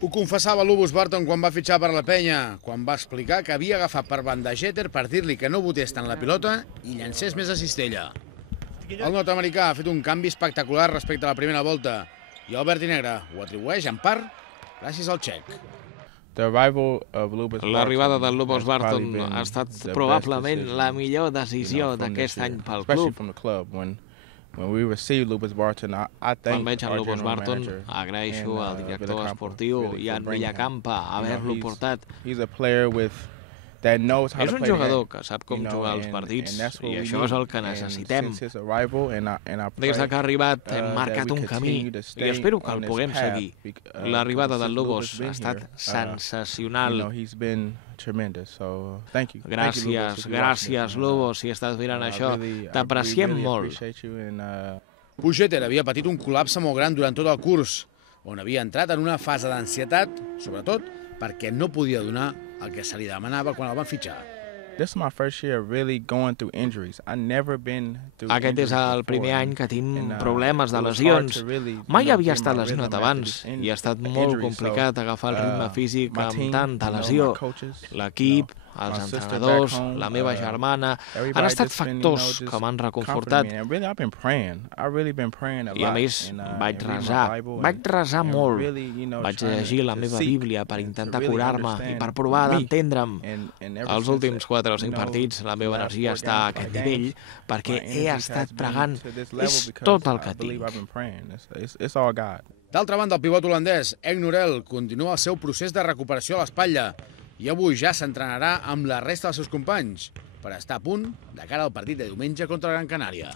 Ho confessava Lubos Barton quan va fitxar per la penya, quan va explicar que havia agafat per banda Jeter per dir-li que no botés tant la pilota i llancés més a cistella. El nord-americà ha fet un canvi espectacular respecte a la primera volta i el verd i negre ho atribueix en part gràcies al txec. L'arribada del Lubos Barton ha estat probablement la millor decisió d'aquest any pel club. Quan veig en Lubos Barton, agraeixo al director esportiu i a en Villacampa haver-lo portat. És un jugador que sap com jugar els partits i això és el que necessitem. Des que ha arribat hem marcat un camí i espero que el puguem seguir. L'arribada del Lubos ha estat sensacional. Gràcies, Lubos, si estàs mirant això. T'apreciem molt. Jeter havia patit un col·lapse molt gran durant tot el curs, on havia entrat en una fase d'ansietat, sobretot perquè no podia donar el que se li demanava quan el van fitxar. Aquest és el primer any que tinc problemes de lesions. Mai havia estat lesionat abans i ha estat molt complicat agafar el ritme físic amb tanta lesió. L'equip, els entrenadors, la meva germana, han estat factors que m'han reconfortat. I a més, vaig resar molt. Vaig llegir la meva Bíblia per intentar curar-me i per provar d'entendre'm. Els últims 4 o 5 partits la meva energia està a aquest nivell perquè he estat pregant. És tot el que tinc. D'altra banda, el pivot holandès, Henk Norel, continua el seu procés de recuperació a l'espatlla i avui ja s'entrenarà amb la resta dels seus companys per estar a punt de cara al partit de diumenge contra Gran Canària.